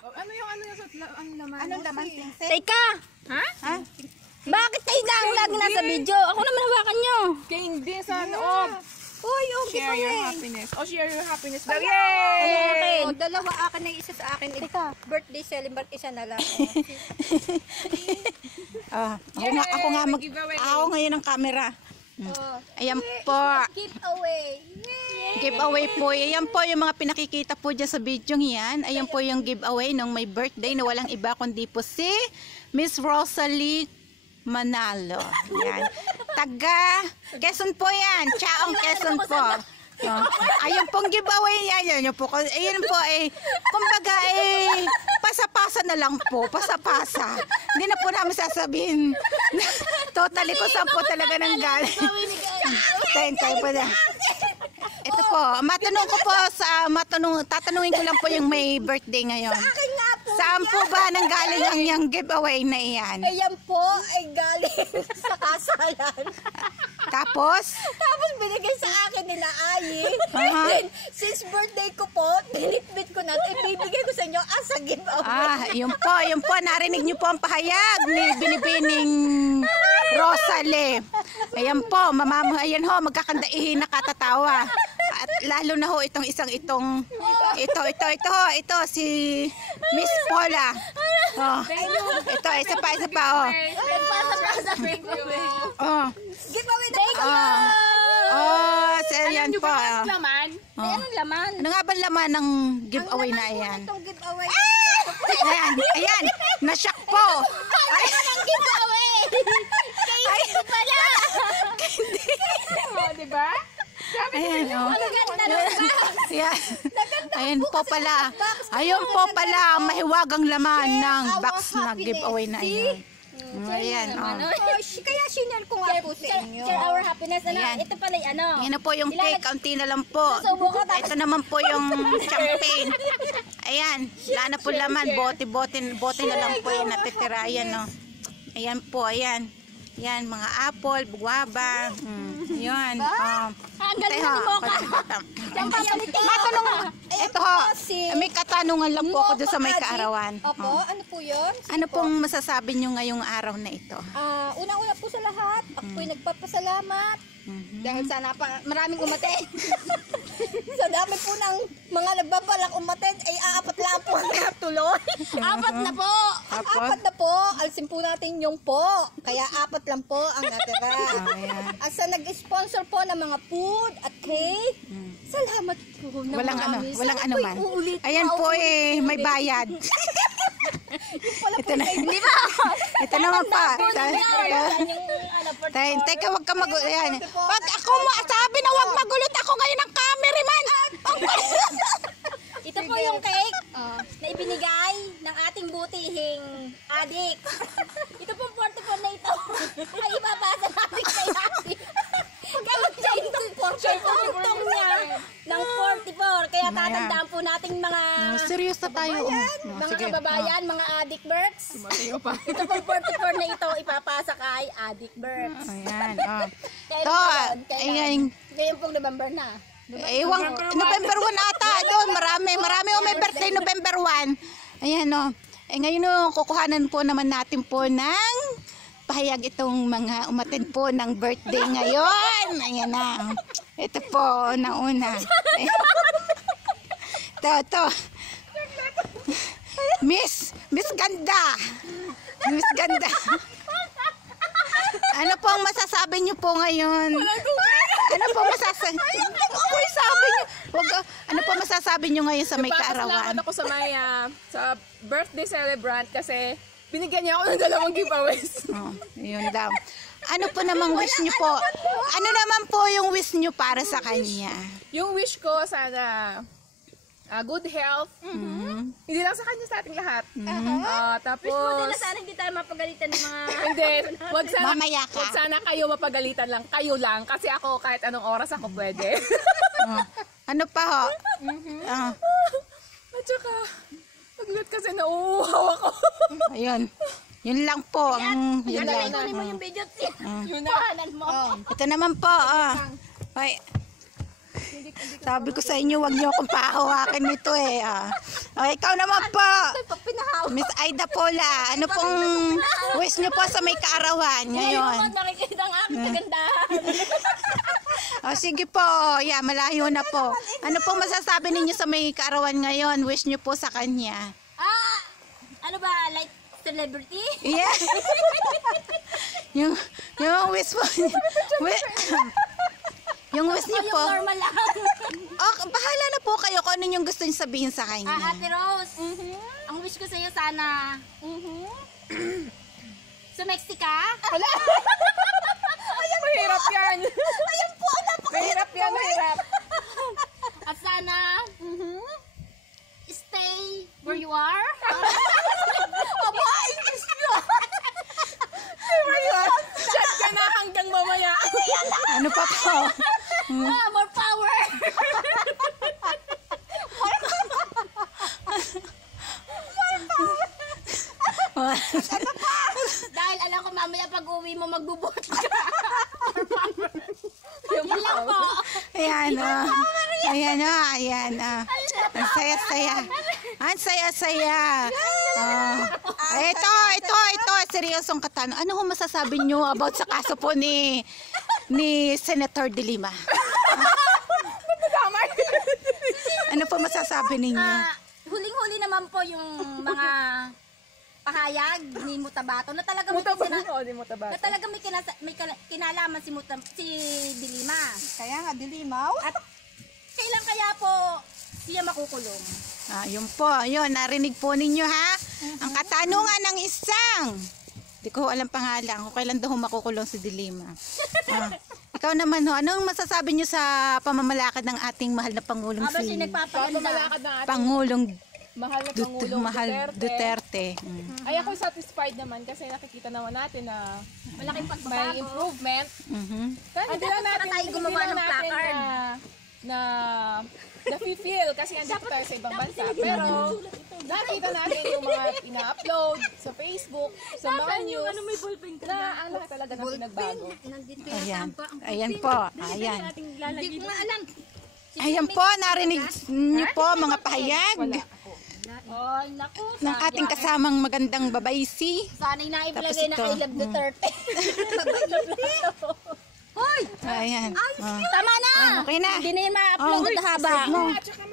Ano yung laman? Anong laman? Teka. Ha? Bakit kayo lang lagi nasa video? Ako naman hawakan nyo. Hindi sa loob. Uy, Share your happiness. Oh, share your happiness daw. Ano Yay! akin? O, dalawa akin na isa sa akin. Birthday celebrate, isa na lang. Ako ngayon ang camera. Ayan po. Giveaway. Giveaway po. Ayan po yung mga pinakikita po dyan sa video yan. Ayan po yung giveaway ng may birthday na walang iba kundi po si Miss Rosalie Manalo. Yan. Taga Quezon po yan. Chaong Quezon po. Ayun pong giveaway yan. Ayun po kumbaga pasa-pasa na lang po. Pasa-pasa. Hindi na po namin sasabihin. Totally ko saan po talaga nang galing. Tayo po na. Ito po, tatanungin ko lang po yung may birthday ngayon. Saan po ba nanggaling ang yung giveaway na iyan? Ayan po ay galing sa kasalan. Tapos Binigay sa akin nila Ayi. Then, since birthday ko po, dinitbit ko na. Ibibigay ko sa inyo as a giveaway. yun po, narinig niyo po ang pahayag ni Binibining Rosalie. Ayan po, ayan ho, magkakandaihin na katatawa. At lalo na ho itong ito si Miss Paula. Ito, isa pa. Giveaway na ko ayan po. Laman? Anong laman? Ano nga ba laman ng giveaway na ayan? itong giveaway. Ayan, nasyak po. Ang giveaway! Kayo pala! Diba? Ayan, Maganda na ba? Ayan po pala. Ayun po pala ang mahiwagang laman ng box na giveaway na ayan. Ayan, Kaya sinare ko nga po sa inyo. Share our happiness. Ayan. Ito pala yung Ayan na po yung cake, kaunti na lang po. Ito naman po yung champagne. Ayan, wala na po laman, bote na lang po yung natitira. Ayan, no. Ayan po, ayan. Yan, mga apple, guava. Yan. Ang galing na mo ka. Ito ho, may katanungan lang po ako doon sa may kaarawan. Opo, ano po yun? Ano pong masasabi nyo ngayong araw na ito? Unang-una po sa lahat, ako po'y nagpapasalamat. Dahil sana pa maraming umaten. Sa dami po ng mga nagbabalak umaten, ay apat lang po ang natuloy. Apat na po. Apat na po. Alsin po natin yung po. Kaya apat lang po ang natira. At sa nag-sponsor po ng mga food at cake, salamat po. Walang ano man. Ayan po may bayad. Ito na. Ito naman pa. Teka, wag ka magulo. Pag ako sabi na wag magulot ako ngayon ang cameraman. Ito po yung cake na ibinigay ng ating butihing adik. Ito po 44 na ito. Ay ibabasa natin kay adik. Kapag siya itong niya ng 44. Kaya tatandaan po nating mga serious na tayo. mga kababayan, mga adik birds. Ito po 44 na ito ipapasa kay adik birds. Ayan. Ngayon pong November na. November 1 ata. Doon, marami may birthday November 1. Ayan ngayon kukuhanan po naman natin po ng pahayag itong mga umattend po ng birthday ngayon. Ayan na. Ito po, una. Ito. Miss Ganda. Miss Ganda. Ano pong masasabi niyo po ngayon? Ano po masasabi? Ano po masasabi niyo ngayon sa may kaarawan? Ako sa sa birthday celebrant kasi binigyan niya ako ng 2 giveaways. Yun daw. Ano po namang wish niyo po? Ano naman po yung wish niyo para sa kanya? Yung wish ko sana good health. Hindi lang sa kanya, sa ating lahat. Tapos Wish mo sana hindi tayo mapagalitan ng mga hindi, wag sana kayo mapagalitan lang, kayo lang kasi ako kahit anong oras ako pwede. Ano pa ho? At saka paglit kasi nauuhaw ako. Ayun. Yun lang po. Yun lang. kunin mo yung video. Yun na. Ito naman po. Ay. Sabi ko sa inyo, wag niyo akong pahawakin nito eh. Ikaw naman po. Miss Aida Pola, ano pong wish niyo po sa may kaarawan ngayon? Ngayon, nakikita ang aking kagandahan. O sige po, yeah, malayo na po. Ano pong masasabi ninyo sa may kaarawan ngayon? Wish niyo po sa kanya? Ano ba, like celebrity? Yeah. yung wish po. Yung wish niyo po. Yung normal lang. Oh, bahala na po kayo kung ano yung gusto niyo sabihin sa kanya. Ate Rose, ang wish ko sa'yo sana, sumexy ka? Mahirap yan. Ayan po, Mahirap yan, mahirap. At sana, stay where you are? Chat ka na hanggang mamaya. Ano pa po? More power! Dahil alam ko mamaya pag uwi mo magbubot ka. More power. Yun lang po. Ayan o. Ayan o. Ayan o. Ang saya-saya. Ang saya-saya. Ito. Seryosong katanong. Ano ho masasabi nyo about sa kaso po ni Senator De Lima? Ano po masasabi ninyo? Huling-huli naman po yung mga pahayag ni Mutabato na talaga may, Di mo na talaga may, kinalaman si De Lima. Kaya nga, dilimaw. At kailan kaya po siya makukulong? Yun po. Yun, narinig po ninyo ha? Ang katanungan ng isang. Di ko alam pangalan. Kung kailan daw makukulong si De Lima. Ikaw naman ho, anong masasabi nyo sa pamamalakad ng ating mahal na Pangulong Habang siya si nagpapaganda. Papamalakad ng ating Pangulong mahal na Pangulong Duterte. Ay, ako satisfied naman kasi nakikita naman natin na Malaking may pagbabago. improvement. Mhm. Hindi lang natin, tayo gumawa ng placard. na feel kasi andito tayo sa ibang bansa. Pero nakita natin yung mga ina-upload sa Facebook, sa mga news, na ang lahat talaga na pinagbago. Ayan. Ayan po. Ayan. Hindi ko nga alam. Ayan po, narinig niyo po mga pahayag Ay, naku. ng ating kasamang magandang babaysi. Sana'y naipilagay Tapos na ito, I love Duterte. Hoy! Ayan. Tama na! Okay na. Hindi na yun ma-upload at haba. Mo. At saka